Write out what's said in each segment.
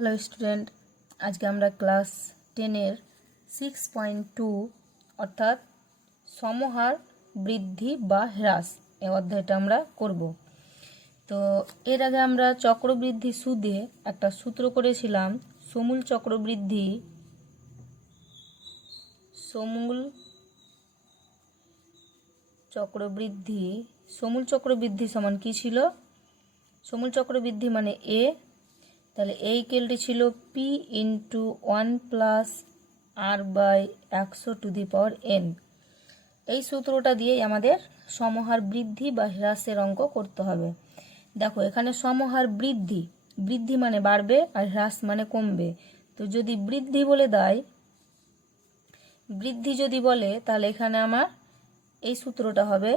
Hello student, আজকে আমরা class 10-এর 6.2 অর্থাৎ সমহার বৃদ্ধি বা হ্রাস এই অধ্যায়টা আমরা করব। তো এর আগে আমরা চক্রবৃদ্ধি সুদে একটা সূত্র করেছিলাম, সমূল চক্রবৃদ্ধি সমান কি ছিল? সমূল চক্রবৃদ্ধি মানে এ, তাহলে এই ইকুয়ালটি ছিল পি ইন্টু 1+r/100⁴n। এই সূত্রটা দিয়েই আমাদের সমহার বৃদ্ধি বা হ্রাসের অঙ্ক করতে হবে। দেখো এখানে সমহার বৃদ্ধি, বৃদ্ধি মানে বাড়বে আর হ্রাস মানে কমবে। তো যদি বৃদ্ধি বলে দেয়, বৃদ্ধি যদি বলে তাহলে এখানে আমার এই সূত্রটা হবে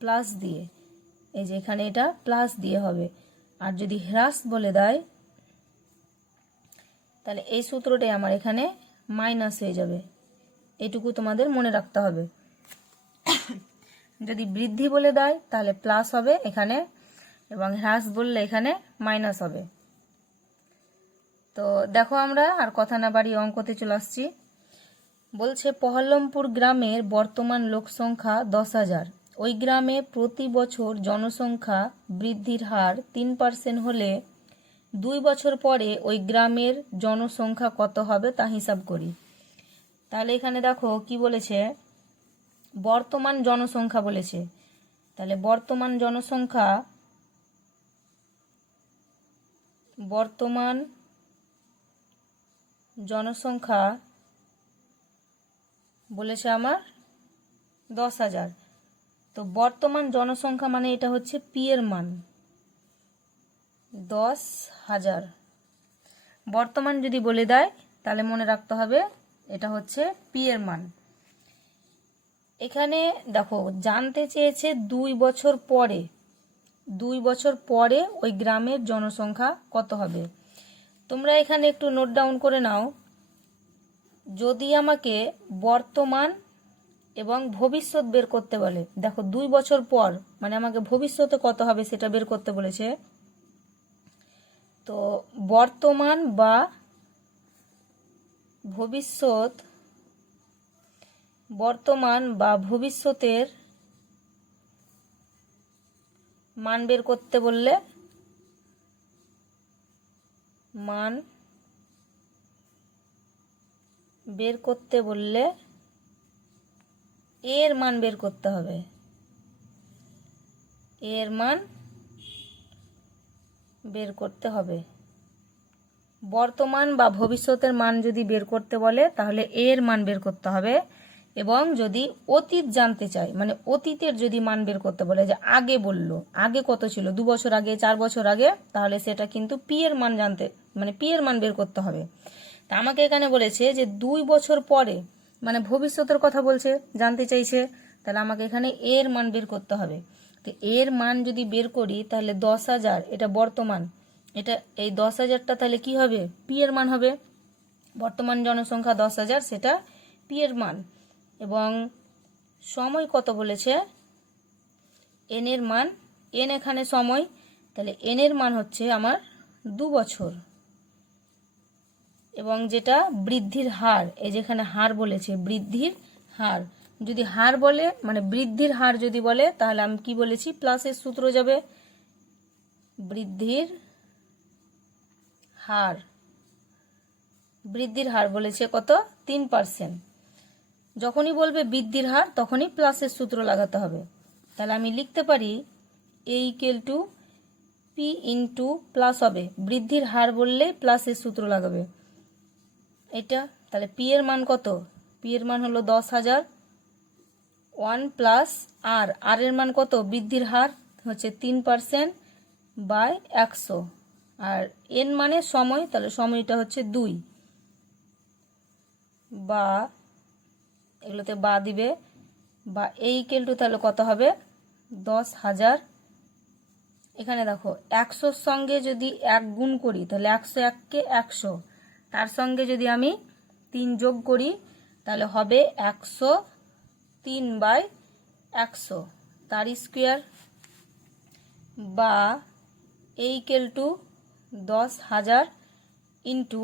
প্লাস দিয়ে, এই যে এখানে এটা প্লাস দিয়ে হবে। আর যদি হ্রাস বলে দেয় তাহলে এই সূত্রটাই আমার এখানে মাইনাস হয়ে যাবে। এটুকু তোমাদের মনে রাখতে হবে। যদি বৃদ্ধি বলে দেয় তাহলে প্লাস হবে এখানে, এবং হ্রাস বললে এখানে মাইনাস হবে। তো দেখো আমরা আর কথা না বাড়িয়ে অঙ্কতে চলে আসছি। বলছে পহল্লমপুর গ্রামের বর্তমান লোক সংখ্যা 10,000। ওই গ্রামে প্রতি বছর জনসংখ্যা বৃদ্ধির হার 3% হলে 2 বছর পরে ওই গ্রামের জনসংখ্যা কত হবে তা হিসাব করি। তাহলে এখানে দেখো কি বলেছে, বর্তমান জনসংখ্যা বলেছে। তাহলে বর্তমান জনসংখ্যা বলেছে আমার 10,000। তো বর্তমান জনসংখ্যা মানে এটা হচ্ছে পি এর মান 10,000। বর্তমান যদি বলে দেয় তাহলে মনে রাখতে হবে এটা হচ্ছে পি এর মান। এখানে দেখো জানতে চেয়েছে 2 বছর পরে ওই গ্রামের জনসংখ্যা কত হবে। তোমরা এখানে একটু নোট ডাউন করে নাও। যদি আমাকে বর্তমান এবং ভবিষ্যৎ বের করতে বলে, দেখো 2 বছর পর মানে আমাকে ভবিষ্যতে কত হবে সেটা বের করতে বলেছে। তো বর্তমান বা ভবিষ্যতের মান বের করতে বললে এর মান বের করতে হবে। বর্তমান বা ভবিষ্যতের মান যদি বের করতে বলে তাহলে এর মান বের করতে হবে। এবং যদি অতীত জানতে চায়, মানে অতীতের যদি মান বের করতে বলে, যে আগে বললো আগে কত ছিল, 2 বছর আগে, 4 বছর আগে, তাহলে সেটা কিন্তু পি এর মান পি এর মান বের করতে হবে। তা আমাকে এখানে বলেছে যে 2 বছর পরে, মানে ভবিষ্যতের কথা বলছে, জানতে চাইছে, তাহলে আমাকে এখানে এর মান বের করতে হবে। তো এর মান যদি বের করি তাহলে 10,000 এটা বর্তমান, এটা এই 10,000টা তাহলে কি হবে, পি এর মান হবে। বর্তমান জনসংখ্যা 10,000, সেটা পি এর মান। এবং সময় কত বলেছে, এন এর মান, এন এখানে সময়, তাহলে এন এর মান হচ্ছে আমার 2 বছর। এবং যেটা বৃদ্ধির হার, এই যেখানে হার বলেছে, বৃদ্ধির হার যদি হার বলে, মানে বৃদ্ধির হার যদি বলে তাহলে আমি কি বলেছি, প্লাসের সূত্র যাবে। বৃদ্ধির হার বলেছে কত, 3%। যখনই বলবে বৃদ্ধির হার তখনই প্লাসের সূত্র লাগাতে হবে। তাহলে আমি লিখতে পারি A equal to P into plus হবে, বৃদ্ধির হার বললে প্লাসের সূত্র লাগাবে এটা। তাহলে পি এর মান কত, পি এর মান হলো 10,000, 1 প্লাস আর, আর এর মান কত, বৃদ্ধির হার হচ্ছে 3% বাই 100, আর এন মানে সময়, তাহলে সময়টা হচ্ছে 2, বা এগুলোতে বা দিবে, বা এই ইকুয়াল টু তাহলে কত হবে 10,000। এখানে দেখো 100-র সঙ্গে যদি 1 গুণ করি তাহলে 101কে 100, তার সঙ্গে যদি আমি 3 যোগ করি তাহলে হবে 103/100 তার স্কোয়ার, বা এই ইকুয়াল টু 10,000 ইন্টু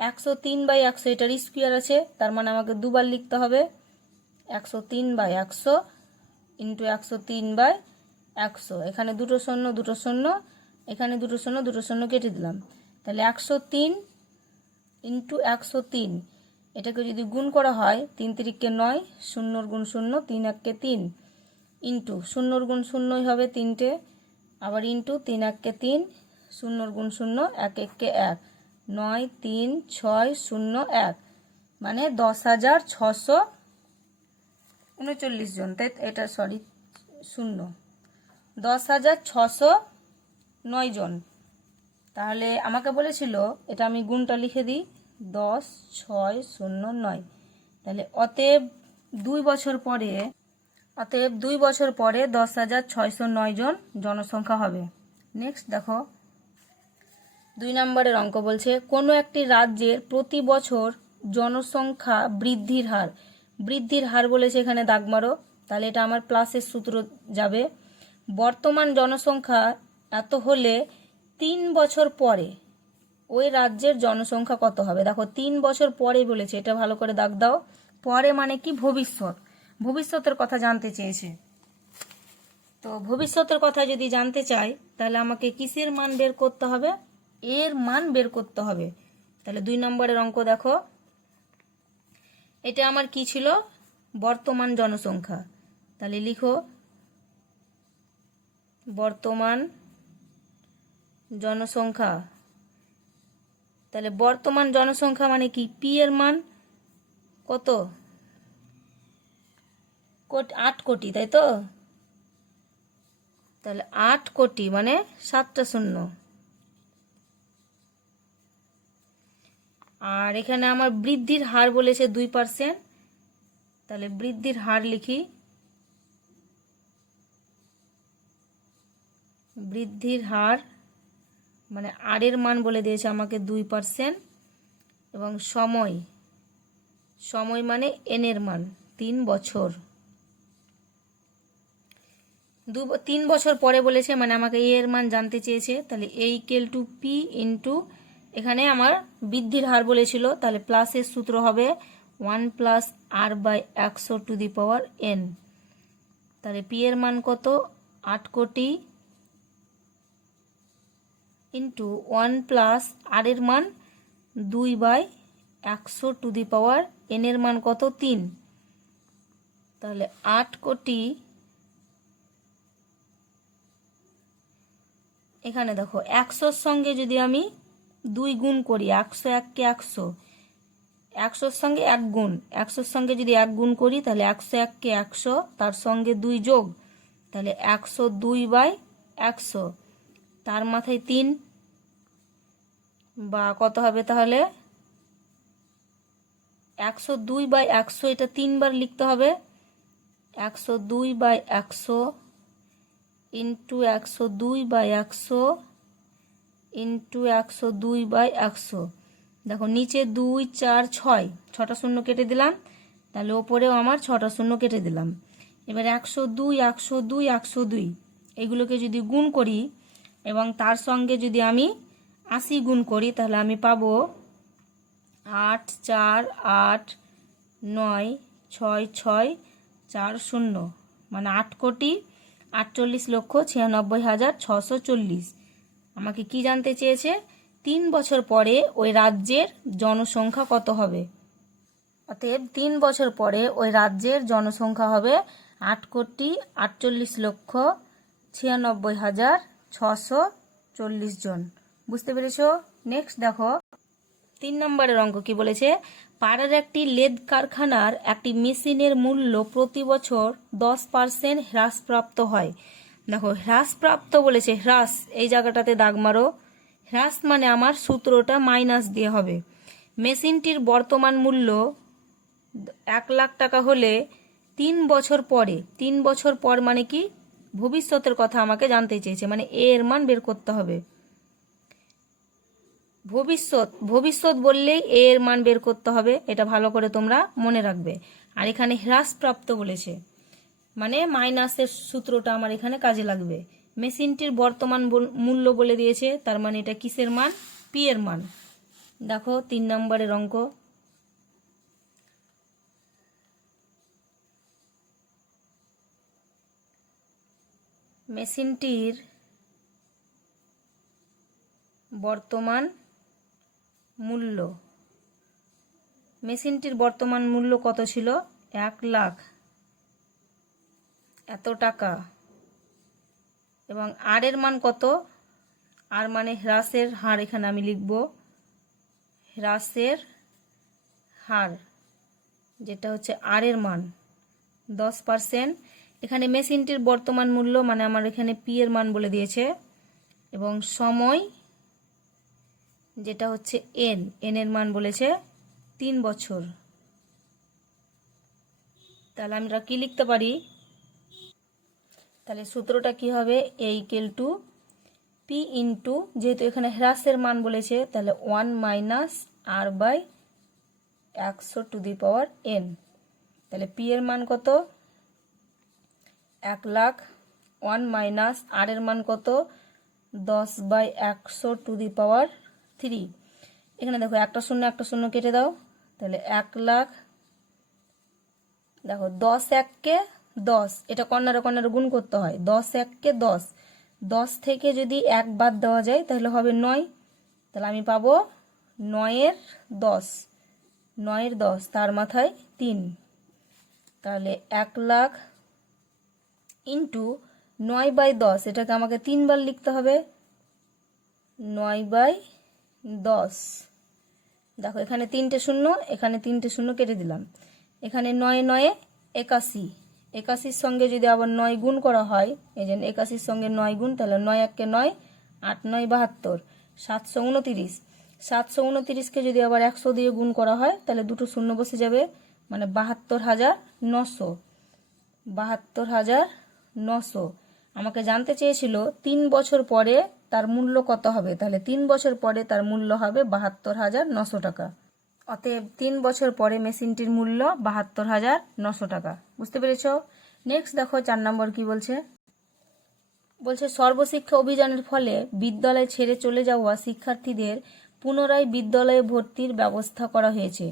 103/100, এটার স্কোয়ার আছে, তার মানে আমাকে দুবার লিখতে হবে। 103/100 ইন্টু 103/100, এখানে দুটো শূন্য দুটো শূন্য, এখানে দুটো শূন্য দুটো শূন্য কেটে দিলাম। তাহলে 103 ইন্টু 103, এটাকে যদি গুণ করা হয় 3 তিরিকে 9, 0 গুণ 0, 3 একে 3, ইন্টু 0 গুণ 0ই হবে 3টে, আবার ইন্টু 3 একে 3, 0 গুণ 0, 1 একে 1, 9 3 6 0 1, মানে 10,639 জন। তাই এটা সরি 0, 10,609 জন। তাহলে আমাকে বলেছিল, এটা আমি গুণটা লিখে দিই, 10,609। তাহলে অতএব 2 বছর পরে 10,609 জন জনসংখ্যা হবে। নেক্সট দেখো 2 নম্বরের অঙ্ক বলছে, কোনো একটি রাজ্যের প্রতি বছর জনসংখ্যা বৃদ্ধির হার বলেছে, এখানে দাগ মারো, তাহলে এটা আমার প্লাসের সূত্র যাবে। বর্তমান জনসংখ্যা এত হলে 3 বছর পরে ওই রাজ্যের জনসংখ্যা কত হবে। দেখো 3 বছর পরে বলেছে, এটা ভালো করে দাগ দাও। পরে মানে কি, ভবিষ্যতের কথা জানতে চেয়েছে। তো ভবিষ্যতের কথা যদি জানতে চাই, তাহলে আমাকে কিসের মান বের করতে হবে, এর মান বের করতে হবে। তাহলে 2 নম্বরের অঙ্ক দেখো, এটা আমার কি ছিল, বর্তমান জনসংখ্যা। তাহলে লিখো বর্তমান জনসংখ্যা। তাহলে বর্তমান জনসংখ্যা মানে কি, পি এর মান কত, 8 কোটি, তাই তো। তাহলে 8 কোটি মানে 7টা শূন্য। আর এখানে আমার বৃদ্ধির হার বলেছে 2%, তাহলে বৃদ্ধির হার লিখি, বৃদ্ধির হার মানে আর এর মান বলে দিয়েছে আমাকে 2%, এবং সময় মানে এন এর মান 3 বছর। 3 বছর পরে বলেছে, মানে আমাকে এর মান জানতে চেয়েছে। তাহলে এ ইকুয়াল টু পি ইন্টু, এখানে আমার বৃদ্ধির হার বলেছিল, তাহলে প্লাসের সূত্র হবে 1 প্লাস r/100⁴n। তাহলে পি এর মান কত, 8 কোটি, ইন্টু 1 প্লাস আর এর মান 2/100⁴n এর মান কত, 3। তাহলে 8 কোটি, এখানে দেখো 100-র সঙ্গে যদি আমি 2 গুণ করি, 100 1 100, 100-র সঙ্গে 1 গুণ, 100-র সঙ্গে যদি 1 গুণ করি, তাহলে 100 1 100, তার সঙ্গে 2 যোগ, তাহলে 102/100, তার মাথায় 3, বা কত হবে, তাহলে 102/100, এটা 3 বার লিখতে হবে। 102/100 ইন্টু 102/100 ইন্টু 102/100। দেখো নিচে 2 4 6, 6টা শূন্য কেটে দিলাম, তাহলে ওপরেও আমার 6টা শূন্য কেটে দিলাম। এবার 102 102 102, এগুলোকে যদি গুণ করি এবং তার সঙ্গে যদি আমি 80 গুণ করি, তাহলে আমি পাবো 8 4 8 9 6 6 4 0, মানে 8,48,96,640। আমাকে কি জানতে চেয়েছে, 3 বছর পরে ওই রাজ্যের জনসংখ্যা কত হবে। অতএব 3 বছর পরে ওই রাজ্যের জনসংখ্যা হবে 8,48,96,640 জন। বুঝতে পেরেছো। নেক্সট দেখো 3 নম্বরের অঙ্ক কি বলেছে, পাড়ার একটি লেদ কারখানার একটি মেশিনের মূল্য প্রতি বছর 10% হ্রাসপ্রাপ্ত হয়। দেখো হ্রাসপ্রাপ্ত বলেছে, হ্রাস, এই জায়গাটাতে দাগ মারো। হ্রাস মানে আমার সূত্রটা মাইনাস দিয়ে হবে। মেশিনটির বর্তমান মূল্য 1 লাখ টাকা হলে 3 বছর পরে, 3 বছর পর মানে কি, ভবিষ্যতের কথা আমাকে জানতে চেয়েছে, মানে এর মান বের করতে হবে। ভবিষ্যৎ বললেই এর মান বের করতে হবে, এটা ভালো করে তোমরা মনে রাখবে। আর এখানে হ্রাসপ্রাপ্ত বলেছে, মানে মাইনাসের সূত্রটা আমার এখানে কাজে লাগবে। মেশিনটির বর্তমান মূল্য বলে দিয়েছে, তার মানে এটা কিসের মান, পি এর মান। দেখো 3 নম্বরের অঙ্ক। মেশিনটির বর্তমান মূল্য, মেশিনটির বর্তমান মূল্য কত ছিল? 1 লাখ এত টাকা। এবং আর এর মান কত? আর মানে হ্রাসের হার, এখানে আমি লিখব হ্রাসের হার, যেটা হচ্ছে আর এর মান 10%। এখানে মেশিনটির বর্তমান মূল্য মানে আমার এখানে পি এর মান বলে দিয়েছে, এবং সময় যেটা হচ্ছে এন, এন এর মান বলেছে 3 বছর। তাহলে আমরা কি লিখতে পারি? তাহলে সূত্রটা কি হবে? এ ইকুয়াল টু পি ইন্টু, যেহেতু এখানে হ্রাসের মান বলেছে তাহলে 1 মাইনাস আর বাই 100⁴n। তাহলে পি এর মান কত? 1 লাখ। 1 মাইনাস আর এর মান কত? 10/100⁵। এখানে দেখো একটা শূন্য কেটে দাও, তাহলে 1 লাখ। দেখো 10 1-কে 10, এটা কর্নারে কর্নারে গুণ করতে হয়। 10 1-কে 10, 10 থেকে যদি 1 বাদ দেওয়া যায় তাহলে হবে 9। তাহলে আমি পাবো 9-এর 10, 9-এর 10 তার মাথায় 3। তাহলে 1 লাখ ইন্টু 9/10, এটাকে আমাকে 3 বার লিখতে হবে। 9/10। দেখো এখানে 3টে শূন্য, এখানে 3টে শূন্য কেটে দিলাম। এখানে 9 9 81, 81-র সঙ্গে যদি আবার 9 গুণ করা হয়, এই জন্য 81-র সঙ্গে 9 গুণ, তাহলে 9 1-কে 9, 8 9 72, 729। 729-কে যদি আবার 100 দিয়ে গুণ করা হয় তাহলে দুটো শূন্য বসে যাবে, মানে 72,900। 72,900 আমাকে জানতে চেয়েছিল 3 বছর পরে তার মূল্য কত হবে। তাহলে 3 বছর পরে তার মূল্য হবে 72,900 টাকা। অতএব 3 বছর পরে মেশিনটির মূল্য 72,900 টাকা। বুঝতে পেরেছ? নেক্সট দেখো 4 নম্বর কি বলছে। বলছে সর্বশিক্ষা অভিযানের ফলে বিদ্যালয় ছেড়ে চলে যাওয়া শিক্ষার্থীদের পুনরায় বিদ্যালয়ে ভর্তির ব্যবস্থা করা হয়েছে।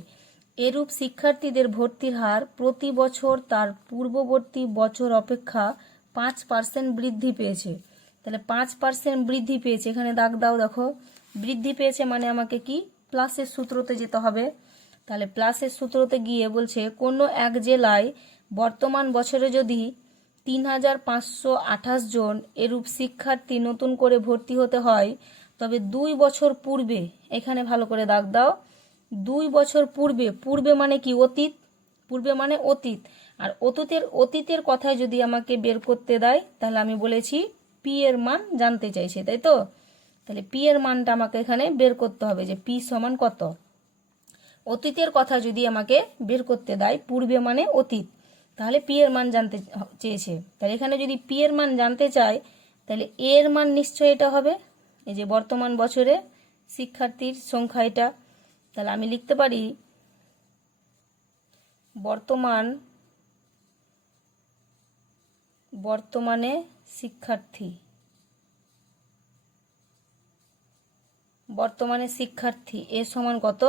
এরূপ শিক্ষার্থীদের ভর্তির হার প্রতি বছর তার পূর্ববর্তী বছর অপেক্ষা 5% বৃদ্ধি পেয়েছে। তাহলে 5% বৃদ্ধি পেয়েছে, এখানে দাগ দাও। দেখো বৃদ্ধি পেয়েছে মানে আমাকে কি প্লাসের সূত্রতে যেতে হবে। তাহলে প্লাসের সূত্রতে গিয়ে বলছে কোনো এক জেলায় বর্তমান বছরে যদি 3,528 জন এরূপ শিক্ষার্থী নতুন করে ভর্তি হতে হয়, তবে 2 বছর পূর্বে, এখানে ভালো করে দাগ দাও, 2 বছর পূর্বে, পূর্বে মানে কি? অতীত, পূর্বে মানে অতীত। আর অতীতের কথায় যদি আমাকে বের করতে দেয় তাহলে আমি বলেছি পি এর মান জানতে চাইছে, তাই তো? তাহলে পি এর মানটা আমাকে এখানে বের করতে হবে যে পি সমান কত। অতীতের কথা যদি আমাকে বের করতে দেয়, পূর্বে মানে অতীত, তাহলে পি এর মান জানতে চেয়েছে। তাহলে এখানে যদি পি এর মান জানতে চাই তাহলে এ এর মান নিশ্চয়ই এটা হবে, এই যে বর্তমান বছরে শিক্ষার্থীর সংখ্যা এটা। তাহলে আমি লিখতে পারি বর্তমানে শিক্ষার্থী এ সমান কত?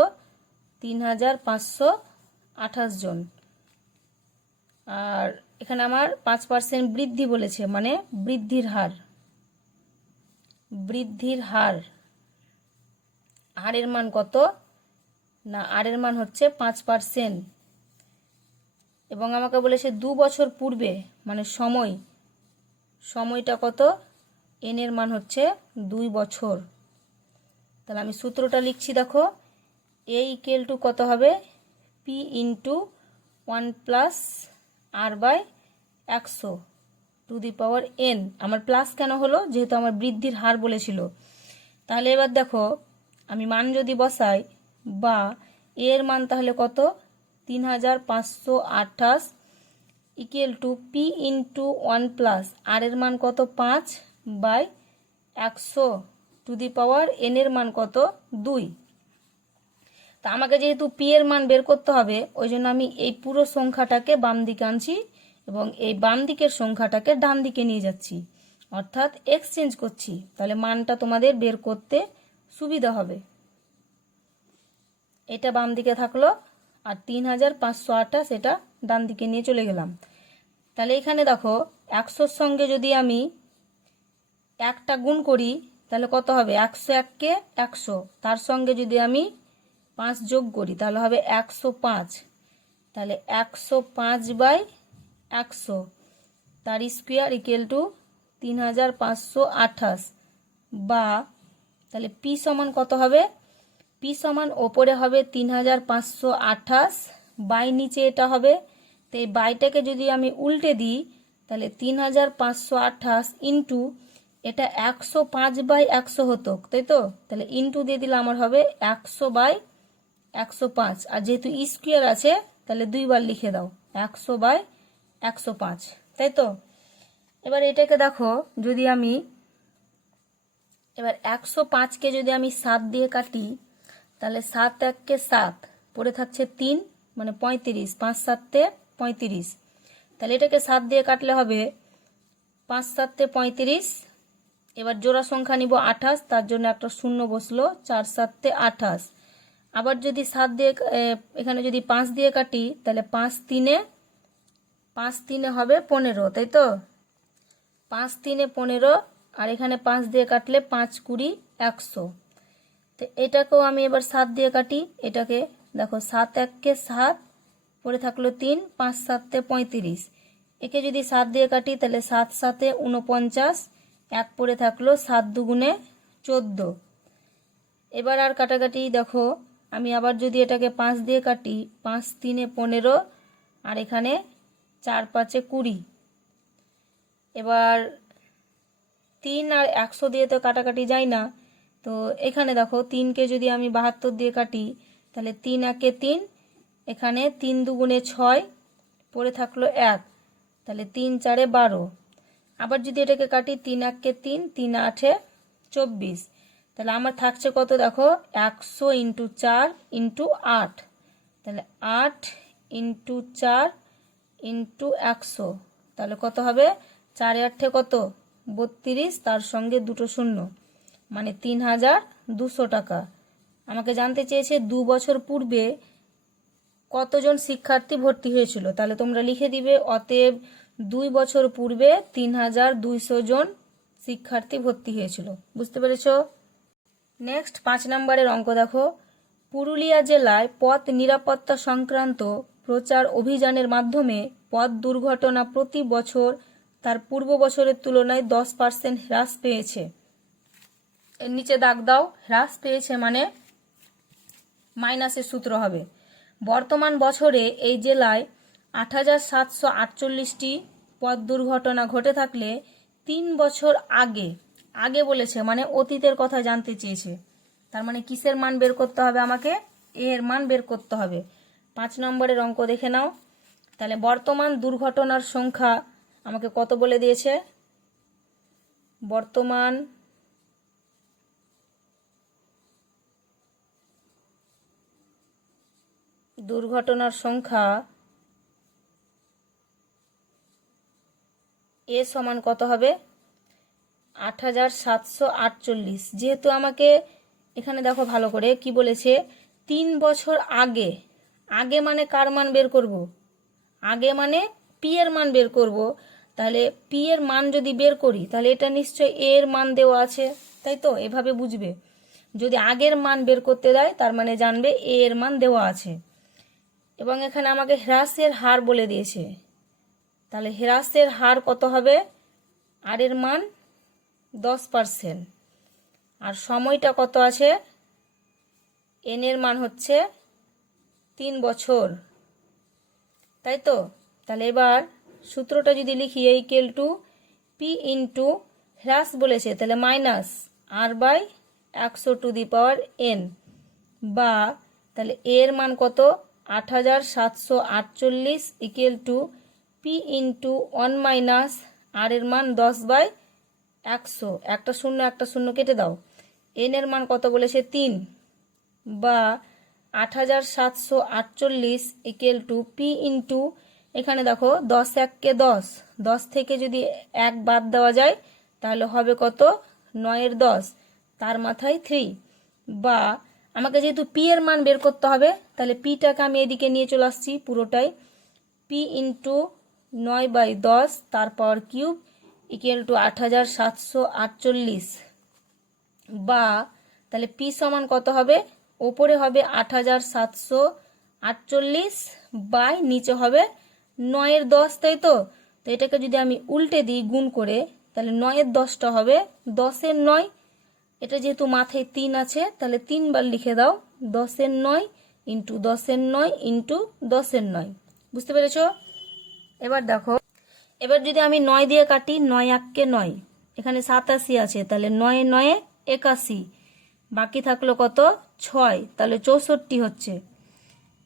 3,528 জন। আর এখানে আমার 5% বৃদ্ধি বলেছে, মানে বৃদ্ধির হার। আর এর মান কত? না, আর এর মান হচ্ছে 5%। এবং আমাকে বলেছে 2 বছর পূর্বে, মানে সময়টা কত? এন এর মান হচ্ছে 2 বছর। তাহলে আমি সূত্রটা লিখছি, দেখো এ ইকুয়াল টু কত হবে? P into 1 plus R by 100⁴n। আমার প্লাস কেন হলো? যেহেতু আমার বৃদ্ধির হার বলেছিল। তাহলে এবার দেখো আমি মান যদি বসাই, বা এর মান তাহলে কত? 3,528 equal to P into 1 plus R এর মান কত? 5/100⁴n এর মান কত? 2। তা আমাকে যেহেতু পি এর মান বের করতে হবে, ওই জন্য আমি এই পুরো সংখ্যাটাকে বাম দিকে আনছি এবং এই বাম দিকের সংখ্যাটাকে ডান দিকে নিয়ে যাচ্ছি, অর্থাৎ এক্সচেঞ্জ করছি। তাহলে মানটা তোমাদের বের করতে সুবিধা হবে। এটা বাম দিকে থাকলো, আর 3528 এটা ডান দিকে নিয়ে চলে গেলাম। তাহলে এখানে দেখো 100-র সঙ্গে যদি আমি একটা গুণ করি তাহলে কত হবে, 101-কে 100, তার সঙ্গে যদি আমি 5 যোগ করি তাহলে হবে 105। তাহলে 105/100 তার স্কোয়ার ইকুয়াল টু 3528, বা তাহলে পি সমান কত হবে, পি সমান ওপরে হবে 3528 বাই নিচে এটা হবে। তো এই বাইটাকে যদি আমি উল্টে দিই তাহলে 3528 ইন্টু এটা 105/100 হতো, তাই তো, তাহলে ইন্টু দিয়ে দিলে আমার হবে 100/105, আর যেহেতু স্কোয়ার আছে তাহলে 2বার লিখে দাও 100/105, তাই তো। এবার এটাকে দেখো, যদি আমি এবার 105-কে যদি আমি 7 দিয়ে কাটি তাহলে 7-1-কে 7, পড়ে থাকছে 3 মানে 35, 5-7-তে 35, তাহলে এটাকে 7 দিয়ে কাটলে হবে 5-7-তে 35। এবার জোড়া সংখ্যা নিব 28, তার জন্য একটা শূন্য বসলো, 4-7-তে 28। আবার যদি 7 দিয়ে এখানে যদি 5 দিয়ে কাটি তাহলে 5-3 হবে 15, তাই তো, 5-3 15, আর এখানে 5 দিয়ে কাটলে 5-20 100। তো এটাকেও আমি এবার 7 দিয়ে কাটি, এটাকে দেখো 7-1-কে 7, পড়ে থাকলো 3, 5-7-তে 35, একে যদি 7 দিয়ে কাটি তাহলে 7-7-এ 49, 1 পড়ে থাকলো, 7-2 14। এবার আর কাটাকাটি দেখো, আমি আবার যদি এটাকে 5 দিয়ে কাটি, 5-3 15, আর এখানে 4-5 20। এবার 3 আর 100 দিয়ে তো কাটাকাটি যায় না, তো এখানে দেখো 3-কে যদি আমি 72 দিয়ে কাটি তাহলে 3-1-এ 3, এখানে 3-2 6, পড়ে থাকলো 1, তাহলে 3-4-এ 12। আবার যদি এটাকে কাটি 3-1-কে 3, 3-8-এ 24, তাহলে আমার থাকছে কত দেখো 100 × 4 × 8, তাহলে 8 × 4 × 100, তাহলে কত হবে 4-8 কত 32, তার সঙ্গে দুটো শূন্য মানে 3200 টাকা। আমাকে জানতে চেয়েছে 2 বছর পূর্বে কতজন শিক্ষার্থী ভর্তি হয়েছিল, তাহলে তোমরা লিখে দিবে অতএব 2 বছর পূর্বে 3200 জন শিক্ষার্থী ভর্তি হয়েছিল। বুঝতে পেরেছো? নেক্সট 5 নম্বরের অঙ্ক দেখো, পুরুলিয়া জেলায় পথ নিরাপত্তা সংক্রান্ত প্রচার অভিযানের মাধ্যমে পথ দুর্ঘটনা প্রতি বছর তার পূর্ব বছরের তুলনায় 10% হ্রাস পেয়েছে। এর নিচে দাগ দাও, হ্রাস পেয়েছে মানে মাইনাসের সূত্র হবে। বর্তমান বছরে এই জেলায় 8748টি পথ দুর্ঘটনা ঘটে থাকলে 3 বছর আগে, আগে বলেছে মানে অতীতের কথা জানতে চেয়েছে, তার মানে কিসের মান বের করতে হবে, আমাকে এর মান বের করতে হবে। 5 নম্বরের অঙ্ক দেখে নাও, তাহলে বর্তমান দুর্ঘটনার সংখ্যা আমাকে কত বলে দিয়েছে, বর্তমান দুর্ঘটনার সংখ্যা এ সমান কত হবে 8748। যেহেতু আমাকে এখানে দেখো ভালো করে কি বলেছে, 3 বছর আগে, আগে মানে কার মান বের করব, আগে মানে পি এর মান বের করব, তাহলে পি এর মান যদি বের করি তাহলে এটা নিশ্চয়ই এ এর মান দেওয়া আছে, তাই তো, এভাবে বুঝবে। যদি আগের মান বের করতে দেয় তার মানে জানবে এ এর মান দেওয়া আছে। এবং এখানে আমাকে হ্রাসের হার বলে দিয়েছে, তাহলে হ্রাসের হার কত হবে, আর এর মান 10%, আর সময়টা কত আছে, এন এর মান হচ্ছে 3 বছর, তাই তো। তাহলে এবার সূত্রটা যদি লিখি ইকুয়াল টু পি ইন্টু হ্রাস বলেছে তাহলে মাইনাস r/100⁴n, বা তাহলে এর মান কত 8748 equal to P into 1 minus R এর মান 10/100, একটা শূন্য কেটে দাও, এন এর মান কত বলেছে 3, বা 8748 ইকুয়াল টু পি ইন্টু, এখানে দেখো 10-1-কে 10, 10 থেকে যদি 1 বাদ দেওয়া যায় তাহলে হবে কত 9-এর 10, তার মাথায় 3, বা আমাকে যেহেতু পি এর মান বের করতে হবে, তাহলে পিটাকে আমি এদিকে নিয়ে চলে আসছি পুরোটাই। পি ইন্টু 9/10 তার পাওয়ার কিউব ইকুয়াল টু 8748, বা তাহলে পি সমান কত হবে, ওপরে হবে 8748 বাই নিচে হবে 9/10, তাই তো। তো এটাকে যদি আমি উল্টে দিই গুণ করে, তাহলে 9/10টা হবে 10/9। এটা যেহেতু মাথায় 3 আছে, তাহলে 3 বার লিখে দাও, 10/9 ইন্টু 10/9 ইন্টু 10/9। বুঝতে পেরেছ? এবার দেখো, এবার যদি আমি 9 দিয়ে কাটি, 9 1 9, এখানে 87 আছে, তাহলে 9 9 81, বাকি থাকলো কত 6, তাহলে 64 হচ্ছে।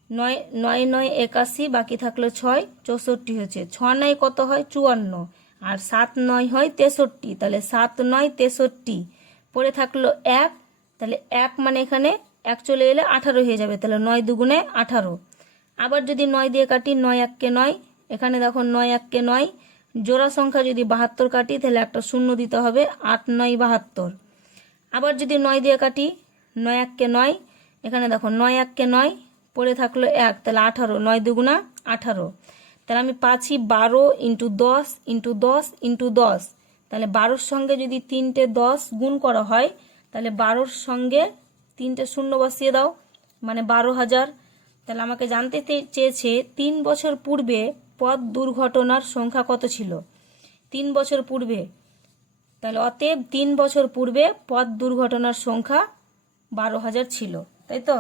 9 9 9 81, বাকি থাকলো 6, 64 হচ্ছে। 6 9 কত হয় 54, আর 7 9 হয় 63, তাহলে 7 9 63, পরে থাকলো 1, তাহলে 1 মানে এখানে 1 চলে এলে 18 হয়ে যাবে, তাহলে 9 দুগুণে 18। আবার যদি 9 দিয়ে কাটি, 9 1 9, এখানে দেখো 9 1 9, জোড়া সংখ্যা যদি 72 কাটি, তাহলে একটা শূন্য দিতে হবে, 8 9 72। আবার যদি 9 দিয়ে কাটি, 9 1 9, এখানে দেখো 9 1 9, পরে থাকলো 1, তাহলে 18, 9 দুগুণা 18, তাহলে আমি পাচ্ছি 12 ইন্টু 10 ইন্টু 10 ইন্টু 10, তাহলে 12-র সঙ্গে যদি 3টে 10 গুণ করা হয়, তাহলে 12-র সঙ্গে 3টে শূন্য বসিয়ে দাও, মানে 12,000। তাহলে আমাকে জানতে চেয়েছে 3 বছর পূর্বে পথ দুর্ঘটনার সংখ্যা কত ছিল, 3 বছর পূর্বে। তাহলে অতএব 3 বছর পূর্বে পথ দুর্ঘটনার সংখ্যা 12,000 ছিল, তাই তো।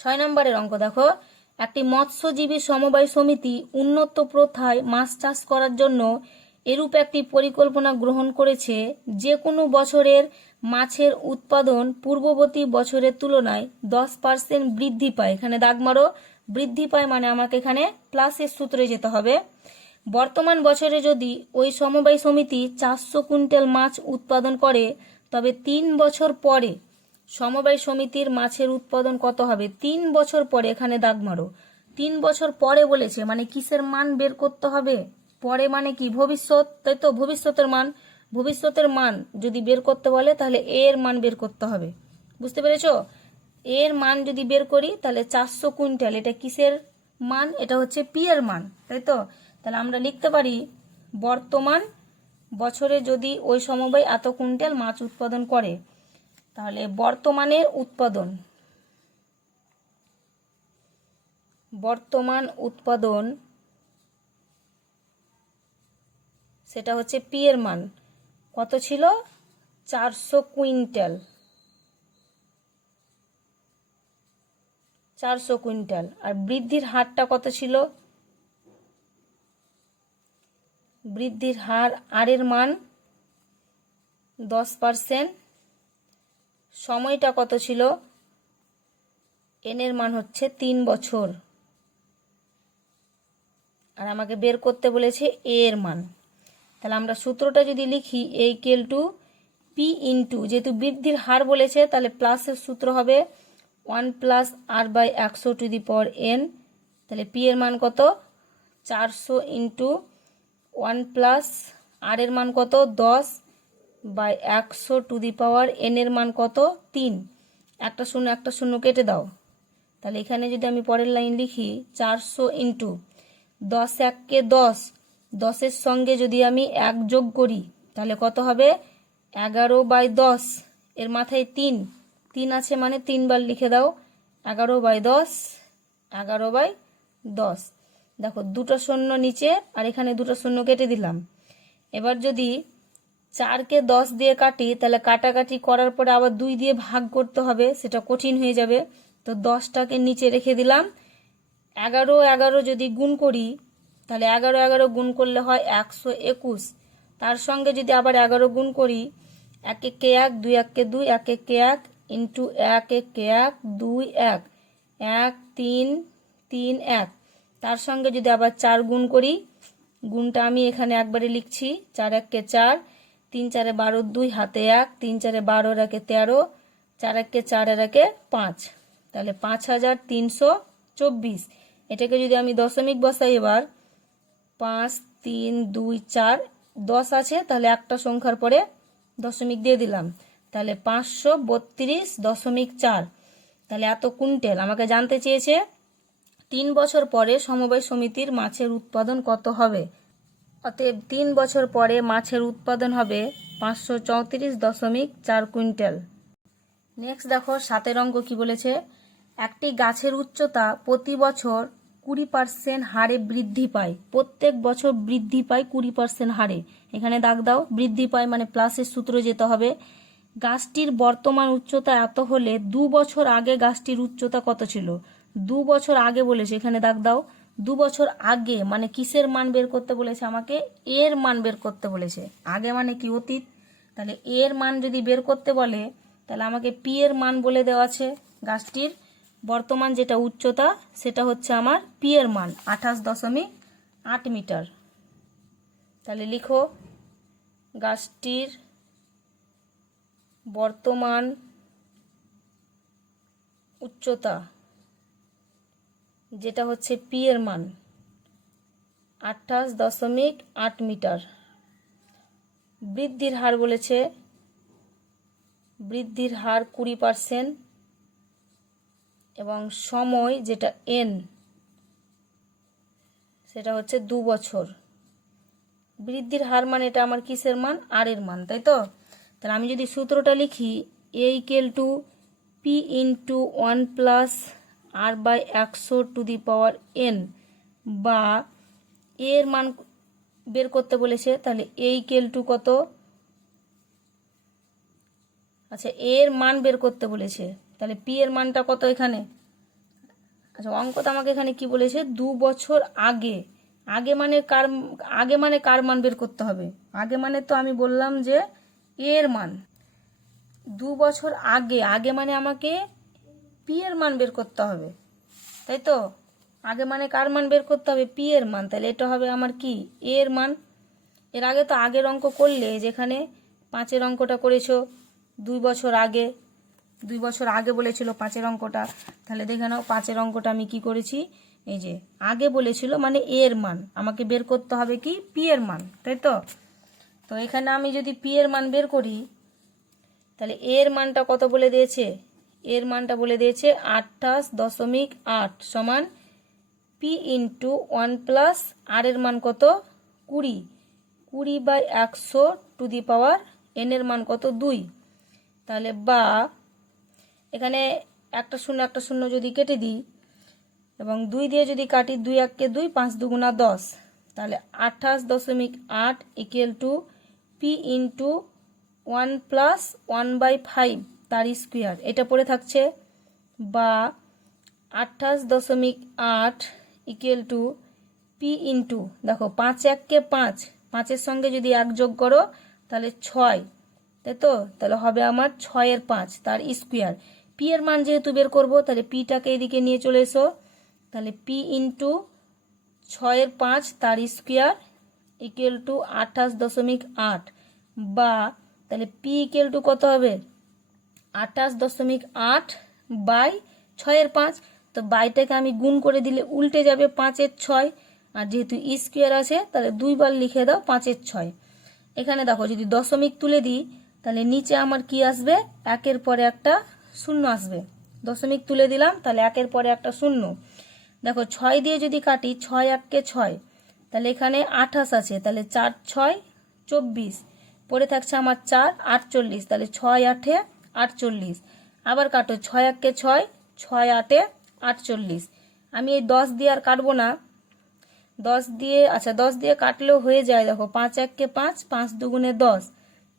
6 নম্বরের অঙ্ক দেখো, একটি মৎস্যজীবী সমবায় সমিতি উন্নত প্রথায় মাছ চাষ করার জন্য এরূপ একটি পরিকল্পনা গ্রহণ করেছে, যে কোনো বছরের মাছের উৎপাদন পূর্ববর্তী বছরের তুলনায় 10% বৃদ্ধি পায়। এখানে দাগ মারো, বৃদ্ধি পায় মানে আমাকে এখানে প্লাসের সূত্রে যেতে হবে। বর্তমান বছরে যদি ওই সমবায় সমিতি 400 কুইন্টাল মাছ উৎপাদন করে, তবে 3 বছর পরে সমবায় সমিতির মাছের উৎপাদন কত হবে। 3 বছর পরে, এখানে দাগ মারো, 3 বছর পরে বলেছে, মানে কিসের মান বের করতে হবে, পরে মানে কি ভবিষ্যৎ, তাই তো, ভবিষ্যতের মান। ভবিষ্যতের মান যদি বের করতে বলে, তাহলে এর মান বের করতে হবে। বুঝতে পেরেছো? এর মান যদি বের করি, তাহলে 400 কুইন্টাল, এটা কিসের মান, এটা হচ্ছে পি এর মান, তাই তো। তাহলে আমরা লিখতে পারি, বর্তমান বছরে যদি ওই সমবায় এত কুইন্টাল মাছ উৎপাদন করে, তাহলে বর্তমান উৎপাদন সেটা হচ্ছে পি এর মান কত ছিল, 400 কুইন্টাল। 400 কুইন্টাল। আর বৃদ্ধির হারটা কত ছিল, বৃদ্ধির হার আর এর মান 10%। সময়টা কত ছিল, এন এর মান হচ্ছে 3 বছর। আর আমাকে বের করতে বলেছে এ এর মান। তাহলে আমরা সূত্রটা যদি লিখি, A equal to P into, যেহেতু বৃদ্ধির হার বলেছে, তাহলে প্লাসের সূত্র হবে 1 plus R by 100 to the power n. তাহলে পি এর মান কত, 400 ইন্টু 1 প্লাস আর এর মান কত 10 by 100 to the power n এর মান কত 3। একটা শূন্য কেটে দাও। তাহলে এখানে যদি আমি পরের লাইন লিখি, 400 ইন্টু 10 1 10, 10-এর সঙ্গে যদি আমি 1 যোগ করি, তাহলে কত হবে 11/10, এর মাথায় 3 আছে, মানে 3 বার লিখে দাও, 11/10, 11/10। দেখো দুটো শূন্য নিচে, আর এখানে দুটো শূন্য কেটে দিলাম। এবার যদি 4কে 10 দিয়ে কাটি, তাহলে কাটাকাটি করার পরে আবার 2 দিয়ে ভাগ করতে হবে, সেটা কঠিন হয়ে যাবে। তো 10টাকে নিচে রেখে দিলাম। 11 11 যদি গুণ করি, তাহলে 11 11 গুণ করলে হয় 121। তার সঙ্গে যদি আবার 11 গুণ করি, 1 1 1, 2 1 2, 1 1 1 ইন্টু 1 1 1, 2 1 1 3 3 1। তার সঙ্গে যদি আবার 4 গুণ করি, গুণটা আমি এখানে একবারে লিখছি, 4 1 4, 3 4 12, 2 হাতে 1, 3 4 12, 1 13, 4 1 4, 1 5, তাহলে 5324। এটাকে যদি আমি দশমিক বসাই, এবার 5 3 2 4, 10 আছে, তাহলে একটা সংখ্যার পরে দশমিক দিয়ে দিলাম, তাহলে 532.4, তাহলে এত কুইন্টাল আমাকে জানতে চেয়েছে 3 বছর পরে সমবায় সমিতির মাছের উৎপাদন কত হবে। অতএব 3 বছর পরে মাছের উৎপাদন হবে 534.4 কুইন্টাল। নেক্সট দেখো 7 অঙ্ক কি বলেছে, একটি গাছের উচ্চতা প্রতি বছর 20% হারে বৃদ্ধি পায়, প্রত্যেক বছর বৃদ্ধি পায় 20% হারে। এখানে দাগ দাও, বৃদ্ধি পায় মানে প্লাসের সূত্র যেতে হবে। গাছটির বর্তমান উচ্চতা এত হলে 2 বছর আগে গাছটির উচ্চতা কত ছিল। 2 বছর আগে বলেছে, এখানে দাগ দাও। 2 বছর আগে মানে কিসের মান বের করতে বলেছে আমাকে, এর মান বের করতে বলেছে। আগে মানে কি অতীত, তাহলে এর মান যদি বের করতে বলে তাহলে আমাকে পি এর মান বলে দেওয়া আছে। গাছটির বর্তমান যেটা উচ্চতা সেটা হচ্ছে আমার পি এর মান 28.8 মিটার। তাহলে লিখো গাছটির বর্তমান উচ্চতা যেটা হচ্ছে পি এর মান 28.8 মিটার। বৃদ্ধির হার বলেছে, বৃদ্ধির হার 20% এবং সময় যেটা এন সেটা হচ্ছে 2 বছর। বৃদ্ধির হার মানে এটা আমার কিসের মান, আর এর মান, তাই তো। তাহলে আমি যদি সূত্রটা লিখি A equal to P into 1 plus R by 100 বা এর মান বের করতে বলেছে, তাহলে এ ইকুয়াল টু কত, আচ্ছা এর মান বের করতে বলেছে, তাহলে পি এর মানটা কত এখানে। আচ্ছা অঙ্কটা আমাকে এখানে কি বলেছে, 2 বছর আগে। আগে মানে কার মান বের করতে হবে, আগে মানে তো আমি বললাম যে এর মান। 2 বছর আগে মানে আমাকে পি এর মান বের করতে হবে, তাই তো। আগে মানে কার মান বের করতে হবে, পি এর মান, তাহলে এটা হবে আমার কি এর মান। এর আগে তো আগের অঙ্ক করলে, যেখানে 5-এর অঙ্কটা করেছো 2 বছর আগে, 2 বছর আগে বলেছিল 5-এর অঙ্কটা। তাহলে দেখে নাও 5-এর অঙ্কটা আমি কি করেছি, এই যে আগে বলেছিল মানে এর মান, আমাকে বের করতে হবে কি পি এর মান, তাই তো। তো এখানে আমি যদি পি এর মান বের করি তাহলে এর মানটা কত বলে দিয়েছে, এর মানটা বলে দিয়েছে 28.8 সমান পি ইন্টু 1 প্লাস আর এর মান কত 20/100 এন এর মান কত 2। তাহলে বা এখানে একটা শূন্য যদি কেটে দিই এবং 2 দিয়ে যদি কাটি, 2 1 2, 5 2 10, তাহলে 28.8 equal to P into 1 plus 1/5 তার স্কোয়ার, এটা পড়ে থাকছে। বা 28.8 ইকুয়াল টু পি ইন্টু, দেখো 5 1 5, 5-এর সঙ্গে যদি 1 যোগ করো তাহলে 6, তাই তো। তাহলে হবে আমার 6-এর 5 তার স্কোয়ার। পি এর মান যেহেতু বের করবো তাহলে পিটাকে এদিকে নিয়ে চলে এসো, তাহলে পি ইন্টু 6-এর 5 তার স্কোয়ার ইকুয়াল টু 28.8 বা তাহলে পি ইকুয়াল টু কত হবে 28.8 বাই 6-এর 5। তো বাইটাকে আমি গুণ করে দিলে উল্টে যাবে 5-এর 6, আর যেহেতু স্কোয়ার আছে তাহলে 2 বার লিখে দাও 5-এর 6। এখানে দেখো যদি দশমিক তুলে দিই তাহলে নিচে আমার কি আসবে, 1-এর পরে একটা শূন্য আসবে। দশমিক তুলে দিলাম তাহলে 1-এর পরে একটা শূন্য। দেখো 6 দিয়ে যদি কাটি, 6 1 6, তাহলে এখানে 28 আছে, তাহলে 4 6 24, পরে থাকছে আমার 4 48, তাহলে 6 8 48। আবার কাটো 6 1 6, 6 8 48। আমি এই 10 দিয়ে আর কাটবো না, 10 দিয়ে, আচ্ছা 10 দিয়ে কাটলেও হয়ে যায়। দেখো 5 1 5, 5 2 10,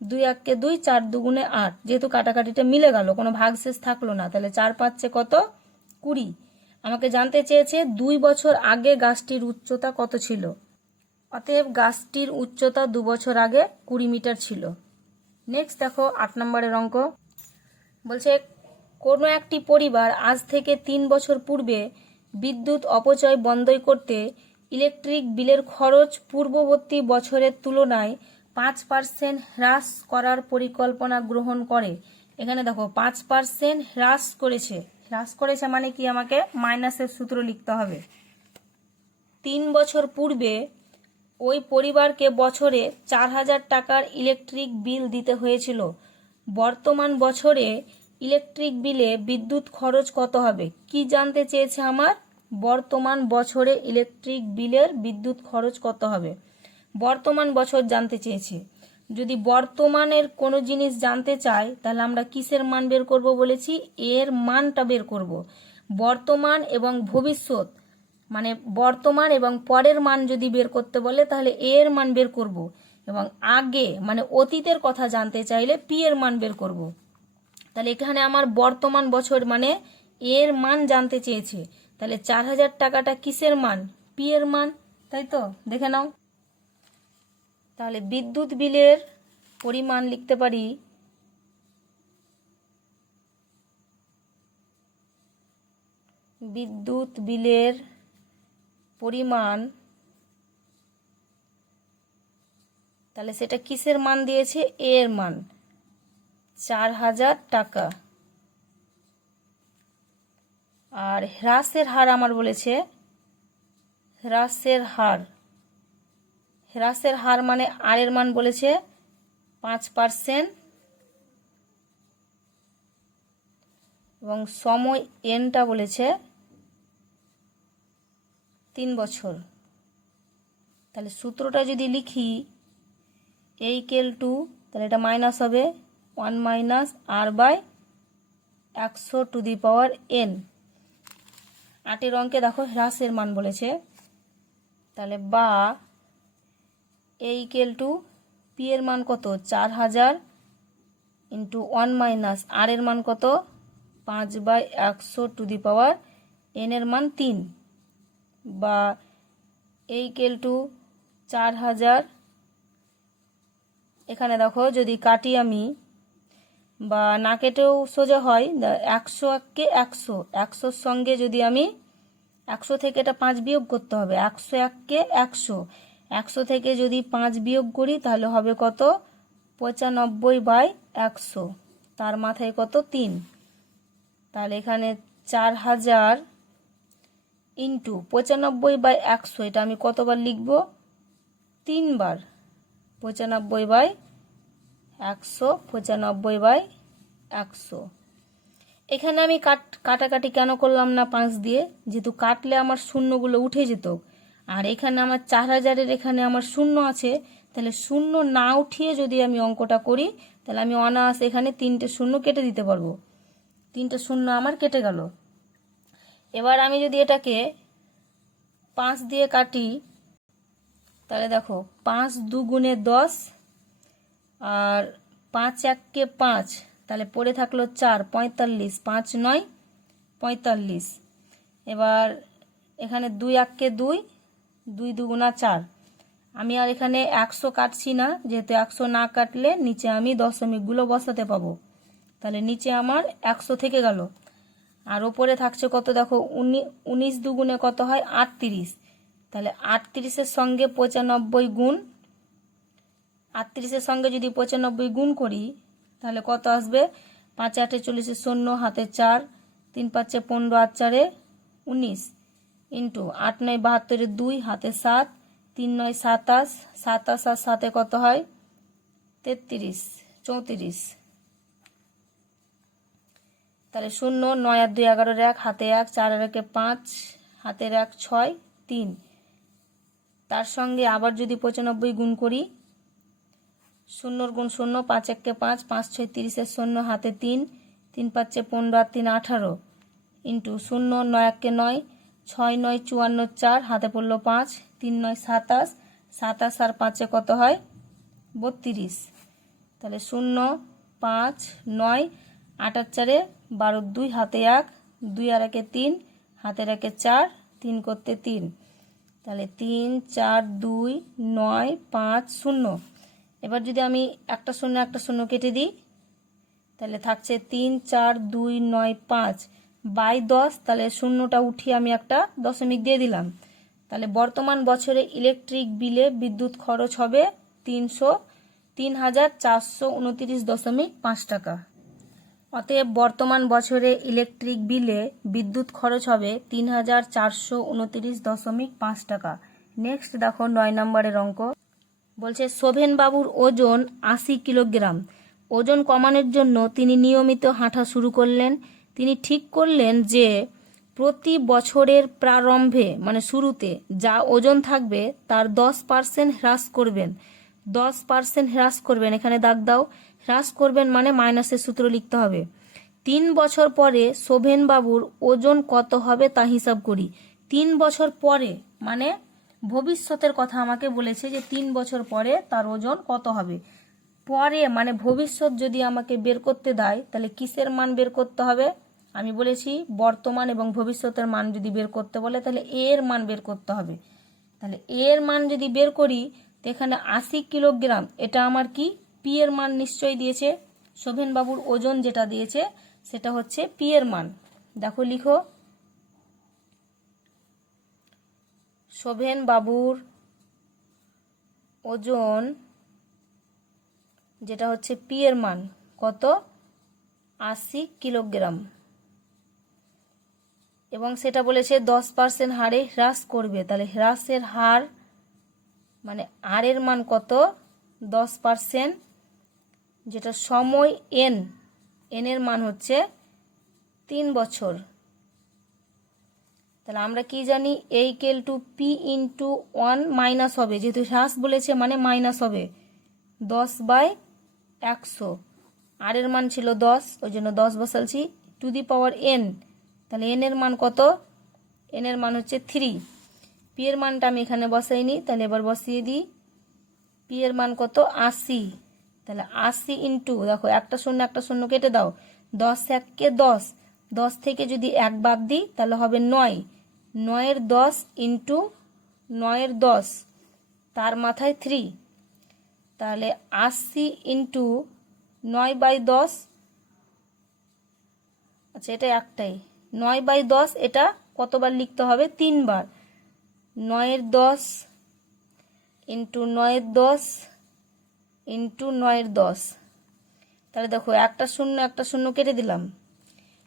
2 1 2, 4 2 8, যেহেতু কাটাকাটিটা মিলে গেল কোনো ভাগশেষ থাকলো না, তাহলে 4 5 কত 20। আমাকে জানতে চেয়েছে 2 বছর আগে গাছটির উচ্চতা কত ছিল। অতএব গাছটির উচ্চতা 2 বছর আগে 20 মিটার ছিল। নেক্সট দেখো 8 নম্বরের অঙ্ক বলছে, কোনো একটি পরিবার আজ থেকে 3 বছর পূর্বে বিদ্যুৎ অপচয় বন্ধ করতে ইলেকট্রিক বিলের খরচ পূর্ববর্তী বছরের তুলনায় 5% হ্রাস করার পরিকল্পনা গ্রহণ করে। এখানে দেখো 5% হ্রাস করেছে, হ্রাস করেছে মানে কি আমাকে মাইনাসের সূত্র লিখতে হবে। 3 বছর পূর্বে ওই পরিবারকে বছরে 4,000 টাকার ইলেকট্রিক বিল দিতে হয়েছিল। বর্তমান বছরে ইলেকট্রিক বিলে বিদ্যুৎ খরচ কত হবে? কি জানতে চেয়েছে আমার? বর্তমান বছরে ইলেকট্রিক বিলের বিদ্যুৎ খরচ কত হবে, বর্তমান বছর জানতে চেয়েছে। যদি বর্তমানের কোনো জিনিস জানতে চাই তাহলে আমরা কিসের মান বের করব বলেছি? এর মানটা বের করব। বর্তমান এবং ভবিষ্যৎ মানে বর্তমান এবং পরের মান যদি বের করতে বলে তাহলে এর মান বের করব, এবং আগে মানে অতীতের কথা জানতে চাইলে পি এর মান বের করব। তাহলে এখানে আমার বর্তমান বছর মানে এর মান জানতে চেয়েছে, তাহলে 4000 টাকাটা কিসের মান? পি এর মান, তাই তো? দেখে নাও। তাহলে বিদ্যুৎ বিলের পরিমাণ লিখতে পারি বিদ্যুৎ বিলের পরিমাণ, তাহলে সেটা কিসের মান দিয়েছে? এর মান 4000 টাকা। আর হ্রাসের হার আমার বলেছে, হ্রাসের হার মানে আর এর মান বলেছে 5%, এবং সময় এনটা বলেছে 3 বছর। তাহলে সূত্রটা যদি লিখি এ ইকুয়াল টু, তাহলে এটা মাইনাস হবে 1 minus R by 100 to the power n. 8 অঙ্কে দেখো হ্রাসের মান বলেছে, তাহলে বা এ ইকুয়াল টু পি এর মান কত? 4000 ইন্টু 1 মাইনাস আর এর মান কত? 5/100 টু দি পাওয়ার এন এর মান 3, বা এ ইকুয়াল টু 4000, এখানে দেখো যদি কাটি আমি বা না কেটেও সোজা হয়, 100 কে 100, 100-র সঙ্গে যদি আমি 100 থেকে এটা 5 বিয়োগ করতে হবে, 101 কে 100, 100 থেকে যদি 5 বিয়োগ করি তাহলে হবে কত? 95/100, তার মাথায় কত? 3। তাহলে এখানে 4000 ইন্টু 95/100, এটা আমি কতবার লিখব? 3 বার। 95/100, 95/100। এখানে আমি কাটাকাটি কেন করলাম না 5 দিয়ে? যেহেতু কাটলে আমার শূন্যগুলো উঠে যেত, আর এখানে আমার 4000-এর এখানে আমার শূন্য আছে, তাহলে শূন্য না উঠিয়ে যদি আমি অঙ্কটা করি তাহলে আমি অনায়াস এখানে 3টে শূন্য কেটে দিতে পারবো। 3টে শূন্য আমার কেটে গেল। এবার আমি যদি এটাকে 5 দিয়ে কাটি তাহলে দেখো 5 2 10, আর 5 1 কে 5, তাহলে পড়ে থাকলো 4, 45, 5 9 45। এবার এখানে 2 1 কে 2, 2 2 4। আমি আর এখানে 100 কাটছি না, যেহেতু 100 না কাটলে নিচে আমি দশমিকগুলো বসাতে পাবো, তাহলে নিচে আমার 100 থেকে গেল। আর ওপরে থাকছে কত? দেখো 19 2 কত হয়? 38। তাহলে 38-এর সঙ্গে 95 গুণ, 38-এর সঙ্গে যদি 95 গুণ করি তাহলে কত আসবে? 5 8 40 শূন্য, হাতে 4, 3 5 15, আর 4 19, ইন্টু 8 9 72, 2 হাতে 7, 3 9 27, 27 আর 7 কত হয়? 33 34। তাহলে 0 9 আর 2 11, 1 হাতে 1, 4 আর 1 5, হাতের 1 6 3। তার সঙ্গে আবার যদি 95 গুণ করি, 0 গুণ 0, 5 1 কে 5, 5 6 30, 0 হাতে 3, 3 5 15 আর 3 18, ইন্টু 0 9 1 কে 9, 6 9 54, 4 হাতে পড়লো 5, 3 9 27, 27 আর 5 কত হয়? 32। তাহলে 0 5 9 8 আর 4 12, 2 হাতে 1, 2 আর 1 3, হাতের 1 4, 3 করতে 3। তাহলে 3 4 2 9 5 0। এবার যদি আমি একটা শূন্য কেটে দিই তাহলে থাকছে 3 4 2 9 5 বাই 10, তাহলে শূন্যটা উঠিয়ে আমি একটা দশমিক দিয়ে দিলাম। তাহলে বর্তমান বছরে ইলেকট্রিক বিলে বিদ্যুৎ খরচ হবে 3429.5 টাকা। অতএব বর্তমান বছরে ইলেকট্রিক বিলে বিদ্যুৎ খরচ হবে 3429.5 টাকা। নেক্সট দেখো 9 নম্বরের অঙ্ক। বলছে শোভেন বাবুর ওজন 80 কিলোগ্রাম, ওজন কমানোর জন্য তিনি নিয়মিত হাঁটা শুরু করলেন। তিনি ঠিক করলেন যে প্রতি বছরের প্রারম্ভে মানে শুরুতে যা ওজন থাকবে তার 10% হ্রাস করবেন। 10% হ্রাস করবেন, এখানে দাগ দাও। হ্রাস করবেন মানে মাইনাসের সূত্র লিখতে হবে। 3 বছর পরে শোভেনবাবুর ওজন কত হবে তা হিসাব করি। 3 বছর পরে মানে ভবিষ্যতের কথা আমাকে বলেছে যে 3 বছর পরে তার ওজন কত হবে। পরে মানে ভবিষ্যৎ যদি আমাকে বের করতে দেয় তাহলে কিসের মান বের করতে হবে? আমি বলেছি বর্তমান এবং ভবিষ্যতের মান যদি বের করতে বলে তাহলে এর মান বের করতে হবে। তাহলে এর মান যদি বের করি তো এখানে 80 কিলোগ্রাম, এটা আমার কি পি এর মান নিশ্চয়ই দিয়েছে। শোভেনবাবুর ওজন যেটা দিয়েছে সেটা হচ্ছে পি এর মান। দেখো লিখো, শোভেনবাবুর ওজন যেটা হচ্ছে পি এর মান কত? 80 কিলোগ্রাম। এবং সেটা বলেছে 10% হারে হ্রাস করবে। তাহলে হ্রাসের হার মানে আর এর মান কত? 10%, যেটা সময় এন, এন এর মান হচ্ছে 3 বছর। তাহলে আমরা কি জানি A equal to P into 1 minus হবে, যেহেতু হ্রাস বলেছে মানে মাইনাস হবে 10/100। আর এর মান ছিল 10, ওই জন্য 10 বসালছি, টু দি পাওয়ার এন। তাহলে এন এর মান কত? এন এর মান হচ্ছে 3। পি এর মানটা আমি এখানে বসাইনি, তাহলে এবার বসিয়ে দিই। পি এর মান কত? 80। তাহলে 80 ইন্টু, দেখো একটা শূন্য কেটে দাও, 10 1 10, 10 থেকে যদি 1 বাদ দিই তাহলে হবে 9, 9 10 ইন্টু 9 10, তার মাথায় 3। তাহলে 80 ইন্টু 9/10, আচ্ছা এটা একটাই, 9/10 এটা কতবার লিখতে হবে? 3 বার। 9 10 ইন্টু 9 10 ইন্টু 9 10, তাহলে দেখো একটা শূন্য কেটে দিলাম,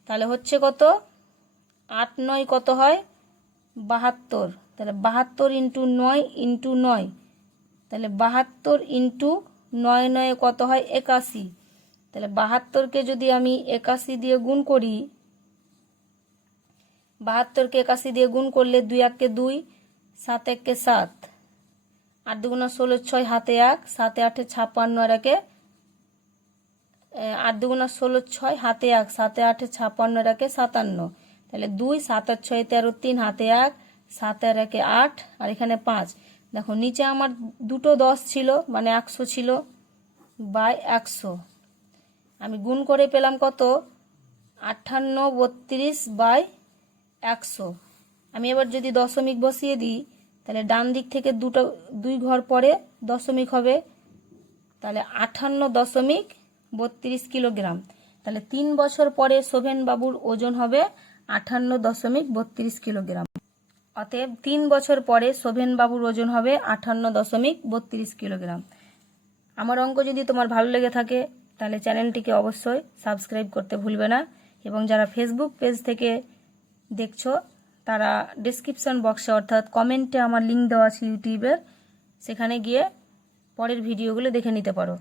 তাহলে হচ্ছে কত? 8 9 কত হয়? 72। তাহলে 72 ইন্টু 9 ইন্টু 9, তাহলে 72 ইন্টু 9 9 কত হয়? 81। তাহলে 72কে যদি আমি 81 দিয়ে গুণ করি, 72কে 81 দিয়ে গুণ করলে 2 1 কে 2, 7 1 কে 7, 8 2 16 6 হাতে 1, 7 8 56 আর 1 8 2 16 6 হাতে 1, 7 8 56 আর 1 57। তাহলে 2 7 8 6 13 3 হাতে 1, 7 আর 1 8 আর এখানে 5। দেখো নিচে আমার দুটো 10 ছিল মানে 100 ছিল, বাই 100 আমি গুণ করে পেলাম কত? 58 32/100। আমি এবার যদি দশমিক বসিয়ে দিই তাহলে ডান দিক থেকে 2 ঘর পরে দশমিক হবে, তাহলে 58.32 কিলোগ্রাম। তাহলে 3 বছর পরে শোভেনবাবুর ওজন হবে 58.32 কিলোগ্রাম। অতএব 3 বছর পরে শোভেনবাবুর ওজন হবে 58.32 কিলোগ্রাম। আমার অঙ্ক যদি তোমার ভালো লেগে থাকে তাহলে চ্যানেলটিকে অবশ্যই সাবস্ক্রাইব করতে ভুলবে না, এবং যারা ফেসবুক পেজ থেকে দেখছো তারা ডেসক্রিপশন বক্সে অর্থাৎ কমেন্টে আমার লিঙ্ক দেওয়া আছে ইউটিউবের, সেখানে গিয়ে পরের ভিডিওগুলো দেখে নিতে পারো।